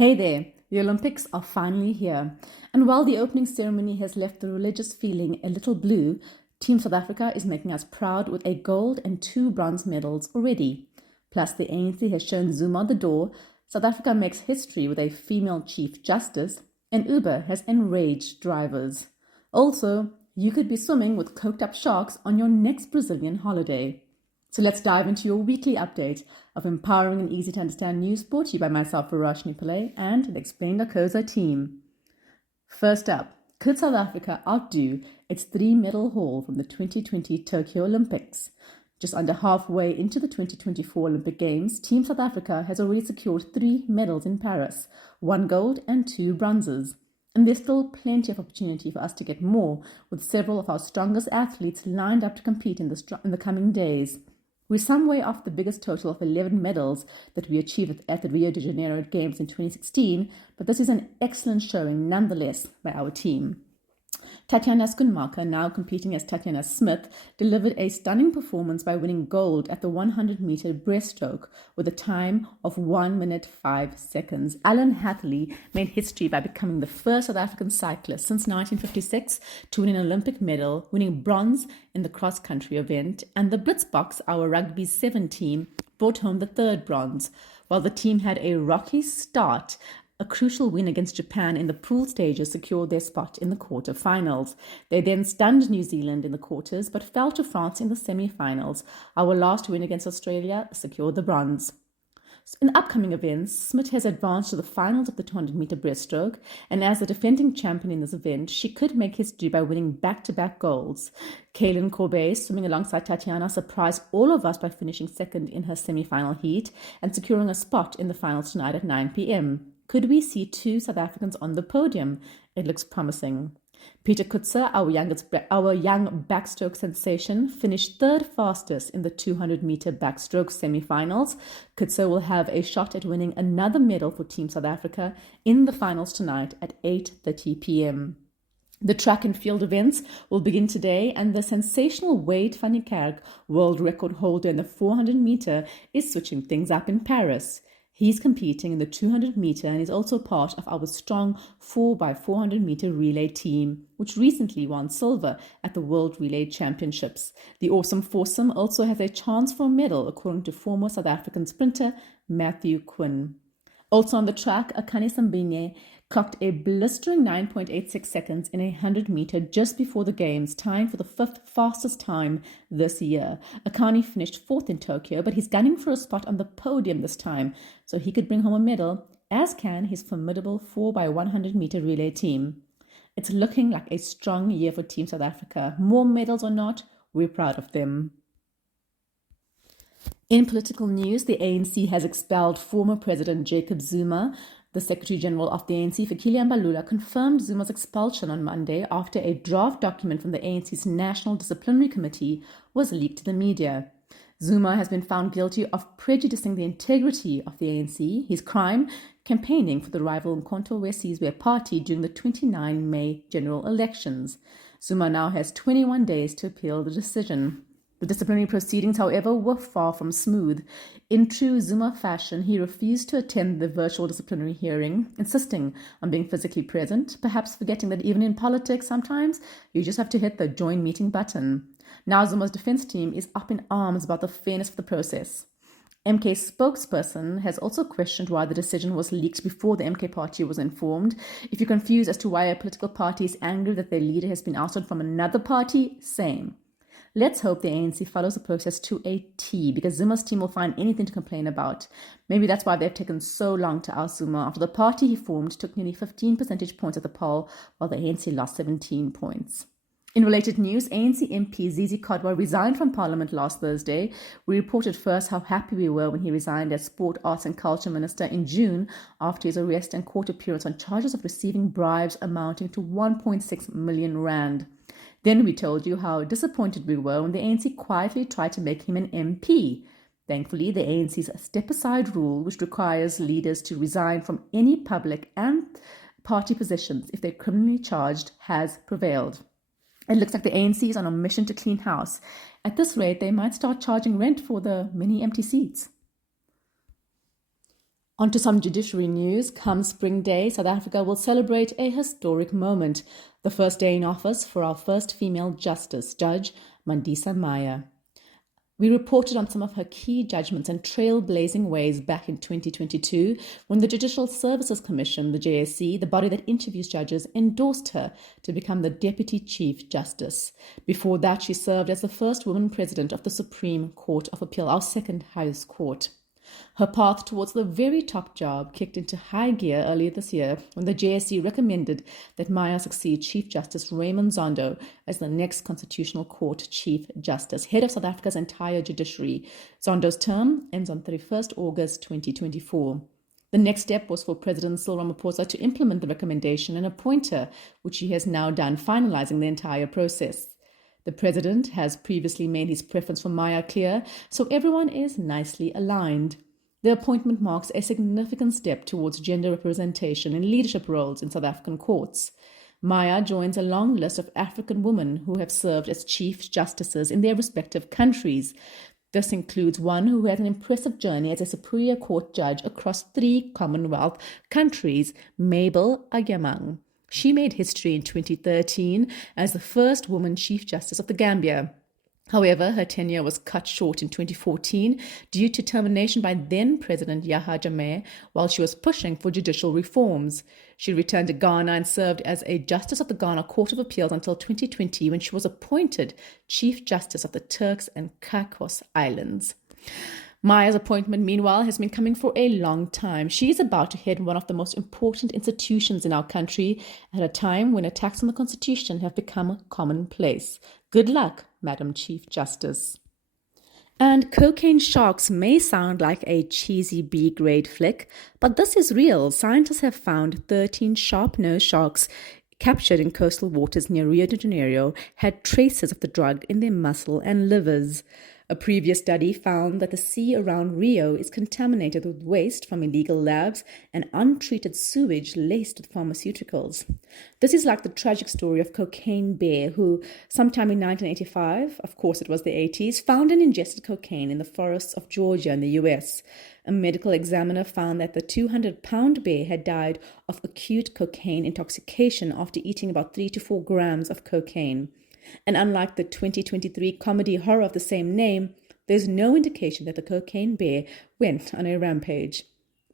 Hey there, the Olympics are finally here. And while the opening ceremony has left the religious feeling a little blue, Team South Africa is making us proud with a gold and two bronze medals already. Plus, the ANC has shown Zuma the door, South Africa makes history with a female Chief Justice, and Uber has enraged drivers. Also, you could be swimming with coked up sharks on your next Brazilian holiday. So let's dive into your weekly update of empowering and easy to understand news brought to you by myself, Verashni Pillay, and the Explain Dakosa team. First up, could South Africa outdo its three-medal haul from the 2020 Tokyo Olympics? Just under halfway into the 2024 Olympic Games, Team South Africa has already secured 3 medals in Paris, 1 gold and 2 bronzes. And there's still plenty of opportunity for us to get more, with several of our strongest athletes lined up to compete in the coming days. We're some way off the biggest total of 11 medals that we achieved at the Rio de Janeiro Games in 2016, but this is an excellent showing nonetheless by our team. Tatiana Schoonmaker, now competing as Tatiana Smith, delivered a stunning performance by winning gold at the 100-meter breaststroke with a time of 1 minute 5 seconds. Alan Hathley made history by becoming the first South African cyclist since 1956 to win an Olympic medal, winning bronze in the cross-country event, and the Blitzboks, our rugby 7 team, brought home the 3rd bronze. While the team had a rocky start, a crucial win against Japan in the pool stages secured their spot in the quarter-finals. They then stunned New Zealand in the quarters, but fell to France in the semi-finals. Our last win against Australia secured the bronze. In upcoming events, Smith has advanced to the finals of the 200-meter breaststroke, and as the defending champion in this event, she could make history by winning back-to-back golds. Kaylin Corbet, swimming alongside Tatiana, surprised all of us by finishing second in her semi-final heat and securing a spot in the finals tonight at 9 p.m. Could we see 2 South Africans on the podium? It looks promising. Peter Kutzer, our young backstroke sensation, finished 3rd fastest in the 200-meter backstroke semi-finals. Kutzer will have a shot at winning another medal for Team South Africa in the finals tonight at 8:30 p.m. The track and field events will begin today, and the sensational Wade van der Kerk, world record holder in the 400-meter, is switching things up in Paris. He's competing in the 200-meter and is also part of our strong 4x400-meter relay team, which recently won silver at the World Relay Championships. The awesome foursome also has a chance for a medal, according to former South African sprinter Matthew Quinn. Also on the track, Akani Simbine clocked a blistering 9.86 seconds in a 100-meter just before the Games, tying for the 5th fastest time this year. Akani finished 4th in Tokyo, but he's gunning for a spot on the podium this time, so he could bring home a medal, as can his formidable 4x100-meter relay team. It's looking like a strong year for Team South Africa. More medals or not, we're proud of them. In political news, the ANC has expelled former President Jacob Zuma. The Secretary-General of the ANC, Fikile Mbalula, confirmed Zuma's expulsion on Monday after a draft document from the ANC's National Disciplinary Committee was leaked to the media. Zuma has been found guilty of prejudicing the integrity of the ANC, his crime campaigning for the rival Mkhonto Wesizwe party during the 29 May general elections. Zuma now has 21 days to appeal the decision. The disciplinary proceedings, however, were far from smooth. In true Zuma fashion, he refused to attend the virtual disciplinary hearing, insisting on being physically present, perhaps forgetting that even in politics, sometimes you just have to hit the join meeting button. Now Zuma's defense team is up in arms about the fairness of the process. MK's spokesperson has also questioned why the decision was leaked before the MK party was informed. If you're confused as to why a political party is angry that their leader has been ousted from another party, same. Let's hope the ANC follows the process to a T, because Zuma's team will find anything to complain about. Maybe that's why they've taken so long to oust Zuma, after the party he formed took nearly 15 percentage points at the poll, while the ANC lost 17 points. In related news, ANC MP Zizi Kodwa resigned from Parliament last Thursday. We reported first how happy we were when he resigned as Sport, Arts and Culture Minister in June after his arrest and court appearance on charges of receiving bribes amounting to 1.6 million rand. Then we told you how disappointed we were when the ANC quietly tried to make him an MP. Thankfully, the ANC's step-aside rule, which requires leaders to resign from any public and party positions if they're criminally charged, has prevailed. It looks like the ANC is on a mission to clean house. At this rate, they might start charging rent for the many empty seats. On to some judiciary news. Come Spring Day, South Africa will celebrate a historic moment, the first day in office for our first female justice, Judge Mandisa Maya. We reported on some of her key judgments and trailblazing ways back in 2022 when the Judicial Services Commission, the JSC, the body that interviews judges, endorsed her to become the Deputy Chief Justice. Before that, she served as the first woman president of the Supreme Court of Appeal, our second highest court. Her path towards the very top job kicked into high gear earlier this year when the JSC recommended that Maya succeed Chief Justice Raymond Zondo as the next Constitutional Court Chief Justice, head of South Africa's entire judiciary. Zondo's term ends on 31st August 2024. The next step was for President Cyril Ramaphosa to implement the recommendation and appoint her, which he has now done, finalizing the entire process. The president has previously made his preference for Maya clear, so everyone is nicely aligned. The appointment marks a significant step towards gender representation in leadership roles in South African courts. Maya joins a long list of African women who have served as chief justices in their respective countries. This includes one who had an impressive journey as a Superior Court judge across 3 Commonwealth countries, Mabel Agyemang. She made history in 2013 as the first woman Chief Justice of the Gambia. However, her tenure was cut short in 2014 due to termination by then-President Yahya Jammeh while she was pushing for judicial reforms. She returned to Ghana and served as a Justice of the Ghana Court of Appeals until 2020 when she was appointed Chief Justice of the Turks and Caicos Islands. Maya's appointment, meanwhile, has been coming for a long time. She is about to head one of the most important institutions in our country at a time when attacks on the Constitution have become commonplace. Good luck, Madam Chief Justice. And cocaine sharks may sound like a cheesy B-grade flick, but this is real. Scientists have found 13 sharp-nosed sharks captured in coastal waters near Rio de Janeiro had traces of the drug in their muscle and livers. A previous study found that the sea around Rio is contaminated with waste from illegal labs and untreated sewage laced with pharmaceuticals. This is like the tragic story of Cocaine Bear, who sometime in 1985, of course it was the 80s, found and ingested cocaine in the forests of Georgia in the US. A medical examiner found that the 200-pound bear had died of acute cocaine intoxication after eating about 3 to 4 grams of cocaine. And unlike the 2023 comedy horror of the same name, there's no indication that the cocaine bear went on a rampage.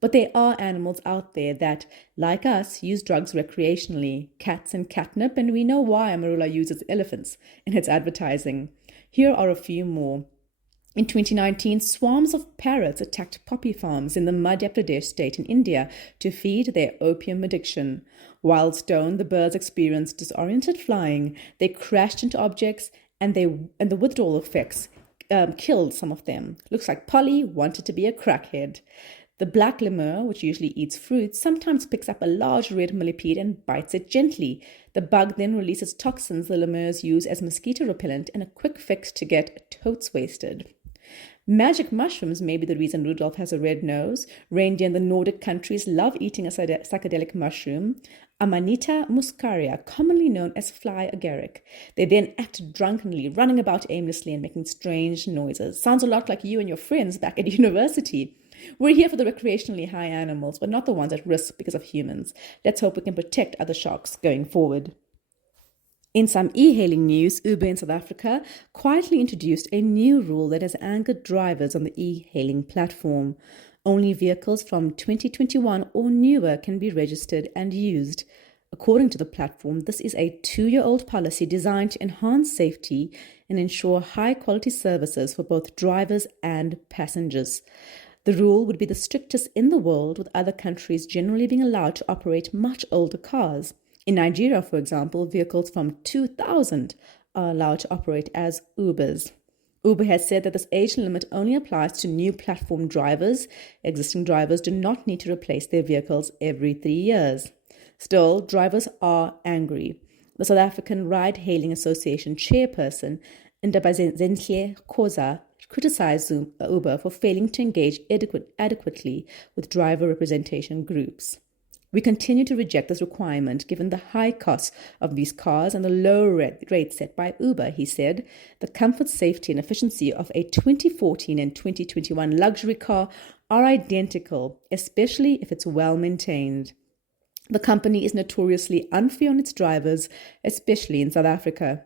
But there are animals out there that, like us, use drugs recreationally, cats and catnip, and we know why Amarula uses elephants in its advertising. Here are a few more. In 2019, swarms of parrots attacked poppy farms in the Madhya Pradesh state in India to feed their opium addiction. While stoned, the birds experienced disoriented flying. They crashed into objects, and the withdrawal effects killed some of them. Looks like Polly wanted to be a crackhead. The black lemur, which usually eats fruit, sometimes picks up a large red millipede and bites it gently. The bug then releases toxins the lemurs use as mosquito repellent and a quick fix to get totes wasted. Magic mushrooms may be the reason Rudolph has a red nose. Reindeer in the Nordic countries love eating a psychedelic mushroom, Amanita muscaria, commonly known as fly agaric. They then act drunkenly, running about aimlessly and making strange noises. Sounds a lot like you and your friends back at university. We're here for the recreationally high animals, but not the ones at risk because of humans. Let's hope we can protect other sharks going forward. In some e-hailing news, Uber in South Africa quietly introduced a new rule that has angered drivers on the e-hailing platform. Only vehicles from 2021 or newer can be registered and used. According to the platform, this is a 2-year-old policy designed to enhance safety and ensure high-quality services for both drivers and passengers. The rule would be the strictest in the world, with other countries generally being allowed to operate much older cars. In Nigeria, for example, vehicles from 2000 are allowed to operate as Ubers. Uber has said that this age limit only applies to new platform drivers. Existing drivers do not need to replace their vehicles every 3 years. Still, drivers are angry. The South African Ride-Hailing Association chairperson, Ndabazenhle Khoza, criticized Uber for failing to engage adequately with driver representation groups. We continue to reject this requirement given the high cost of these cars and the low rate set by Uber, he said. The comfort, safety and efficiency of a 2014 and 2021 luxury car are identical, especially if it's well maintained. The company is notoriously unfair on its drivers, especially in South Africa.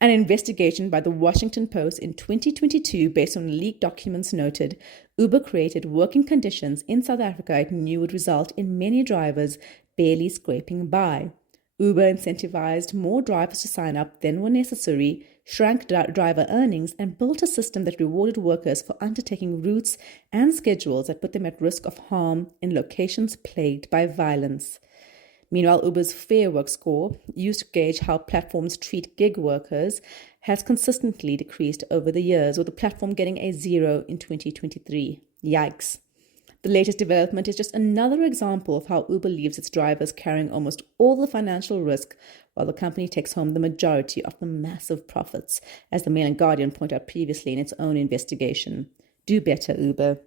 An investigation by the Washington Post in 2022, based on leaked documents, noted Uber created working conditions in South Africa it knew would result in many drivers barely scraping by. Uber incentivized more drivers to sign up than were necessary, shrank driver earnings, and built a system that rewarded workers for undertaking routes and schedules that put them at risk of harm in locations plagued by violence. Meanwhile, Uber's Fair Work score, used to gauge how platforms treat gig workers, has consistently decreased over the years, with the platform getting a 0 in 2023. Yikes. The latest development is just another example of how Uber leaves its drivers carrying almost all the financial risk, while the company takes home the majority of the massive profits, as the Mail and Guardian pointed out previously in its own investigation. Do better, Uber.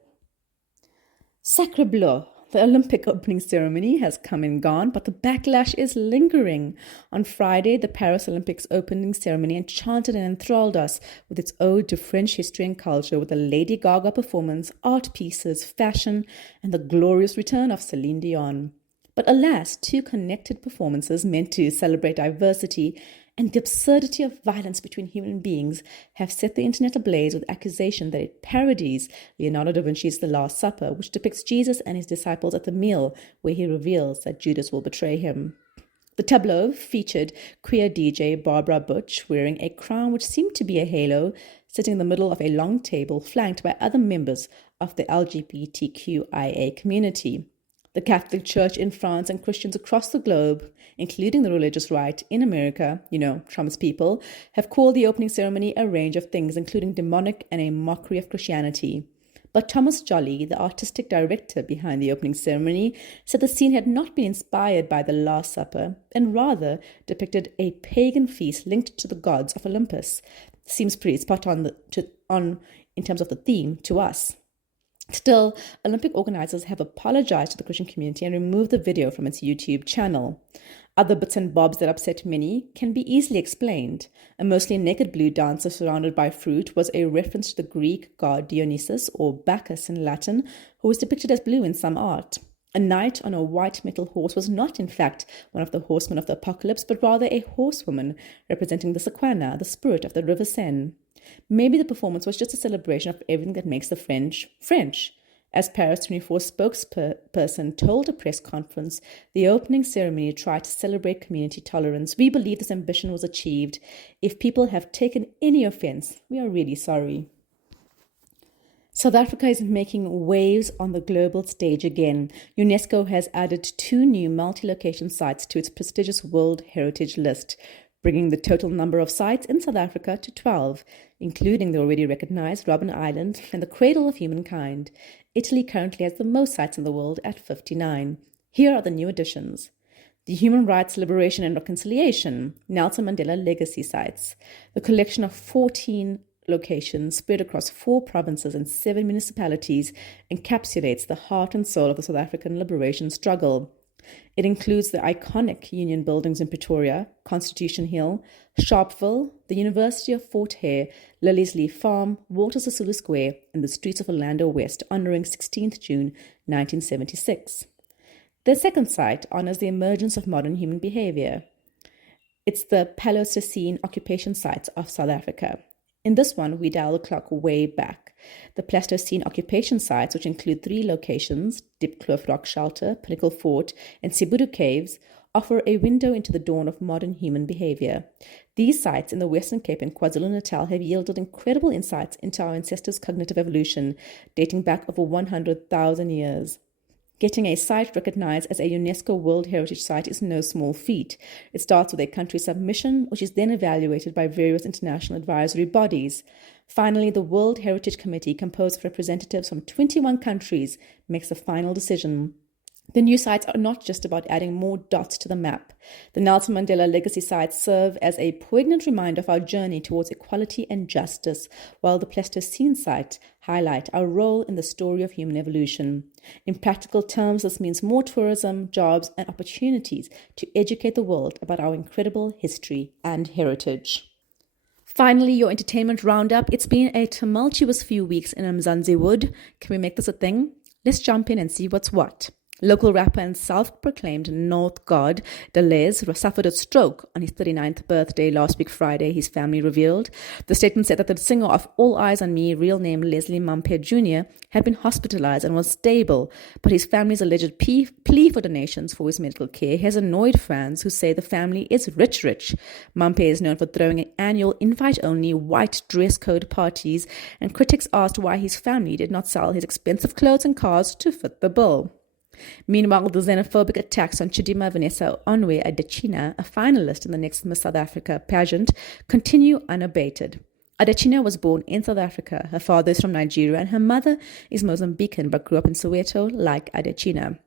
Sacre bleu. The Olympic opening ceremony has come and gone, but the backlash is lingering. On Friday, the Paris Olympics opening ceremony enchanted and enthralled us with its ode to French history and culture, with a Lady Gaga performance, art pieces, fashion, and the glorious return of Celine Dion. But alas, two connected performances meant to celebrate diversity and the absurdity of violence between human beings have set the internet ablaze with accusation that it parodies Leonardo da Vinci's The Last Supper, which depicts Jesus and his disciples at the meal where he reveals that Judas will betray him. The tableau featured queer DJ Barbara Butch wearing a crown which seemed to be a halo, sitting in the middle of a long table flanked by other members of the LGBTQIA community. The Catholic Church in France and Christians across the globe, including the religious right in America, Trump's people, have called the opening ceremony a range of things, including demonic and a mockery of Christianity. But Thomas Jolly, the artistic director behind the opening ceremony, said the scene had not been inspired by the Last Supper and rather depicted a pagan feast linked to the gods of Olympus. Seems pretty spot on in terms of the theme to us. Still, Olympic organizers have apologized to the Christian community and removed the video from its YouTube channel. Other bits and bobs that upset many can be easily explained. A mostly naked blue dancer surrounded by fruit was a reference to the Greek god Dionysus, or Bacchus in Latin, who was depicted as blue in some art. A knight on a white metal horse was not, in fact, one of the horsemen of the apocalypse, but rather a horsewoman representing the Sequana, the spirit of the river Seine. Maybe the performance was just a celebration of everything that makes the French, French. As Paris 24 spokesperson told a press conference, the opening ceremony tried to celebrate community tolerance. We believe this ambition was achieved. If people have taken any offense, we are really sorry. South Africa is making waves on the global stage again. UNESCO has added 2 new multi-location sites to its prestigious World Heritage List, bringing the total number of sites in South Africa to 12, including the already recognized Robben Island and the cradle of humankind. Italy currently has the most sites in the world at 59. Here are the new additions. The Human Rights, Liberation and Reconciliation, Nelson Mandela Legacy Sites, the collection of 14 locations spread across 4 provinces and 7 municipalities, encapsulates the heart and soul of the South African liberation struggle. It includes the iconic Union buildings in Pretoria, Constitution Hill, Sharpeville, the University of Fort Hare, Lilies Leaf Farm, Walter Sisulu Square, and the streets of Orlando West, honoring 16th June 1976. The second site honors the emergence of modern human behavior. It's the Pleistocene occupation sites of South Africa. In this one, we dial the clock way back. The Pleistocene occupation sites, which include 3 locations, Diepkloof Rock Shelter, Pinnacle Fort, and Sibudu Caves, offer a window into the dawn of modern human behavior. These sites in the Western Cape and KwaZulu-Natal have yielded incredible insights into our ancestors' cognitive evolution, dating back over 100,000 years. Getting a site recognized as a UNESCO World Heritage Site is no small feat. It starts with a country submission, which is then evaluated by various international advisory bodies. Finally, the World Heritage Committee, composed of representatives from 21 countries, makes the final decision. The new sites are not just about adding more dots to the map. The Nelson Mandela Legacy Sites serve as a poignant reminder of our journey towards equality and justice, while the Pleistocene site highlight our role in the story of human evolution. In practical terms, this means more tourism, jobs, and opportunities to educate the world about our incredible history and heritage. Finally, your entertainment roundup. It's been a tumultuous few weeks in Mzansi Wood. Can we make this a thing? Let's jump in and see what's what. Local rapper and self-proclaimed North God, Deleuze, suffered a stroke on his 39th birthday last week Friday, his family revealed. The statement said that the singer of All Eyes on Me, real name Leslie Mampe Jr., had been hospitalized and was stable, but his family's alleged plea for donations for his medical care has annoyed fans who say the family is rich. Mampe is known for throwing annual invite-only white dress code parties, and critics asked why his family did not sell his expensive clothes and cars to fit the bill. Meanwhile, the xenophobic attacks on Chidima Vanessa Onwe Adechina, a finalist in the next Miss South Africa pageant, continue unabated. Adechina was born in South Africa. Her father is from Nigeria and her mother is Mozambican but grew up in Soweto like Adechina.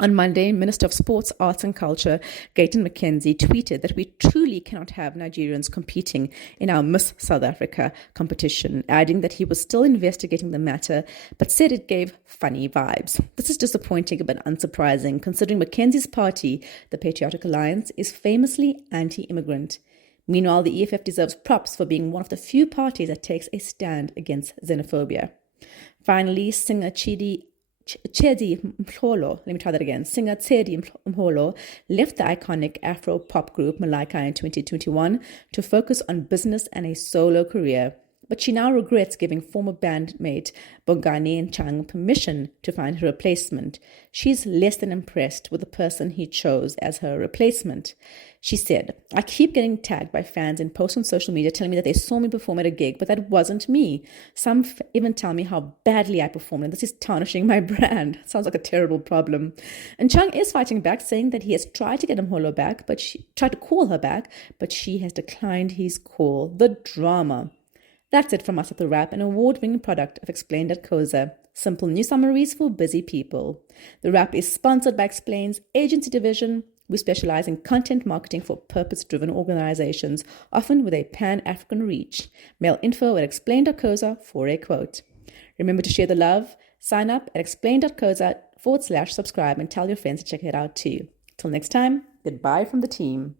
On Monday, Minister of Sports, Arts and Culture, Gayton McKenzie, tweeted that we truly cannot have Nigerians competing in our Miss South Africa competition, adding that he was still investigating the matter, but said it gave funny vibes. This is disappointing but unsurprising, considering McKenzie's party, the Patriotic Alliance, is famously anti-immigrant. Meanwhile, the EFF deserves props for being one of the few parties that takes a stand against xenophobia. Finally, singer Chedi Mhlolo, Singer Tsedi Mhlolo left the iconic Afro pop group Malaika in 2021 to focus on business and a solo career. But she now regrets giving former bandmate Bongani Chang permission to find her replacement. She's less than impressed with the person he chose as her replacement. She said, "I keep getting tagged by fans and posts on social media telling me that they saw me perform at a gig, but that wasn't me. Some even tell me how badly I performed, and this is tarnishing my brand." Sounds like a terrible problem. And Chang is fighting back, saying that he has tried to get Mholo back, but she tried to call her back, but she has declined his call. The drama. That's it from us at The Wrap, an award-winning product of Explained at Koza. Simple news summaries for busy people. The Wrap is sponsored by Explain's agency division. We specialize in content marketing for purpose-driven organizations, often with a pan-African reach. Mail info@explain.koza for a quote. Remember to share the love. Sign up at explain.koza/subscribe and tell your friends to check it out too. Till next time, goodbye from the team.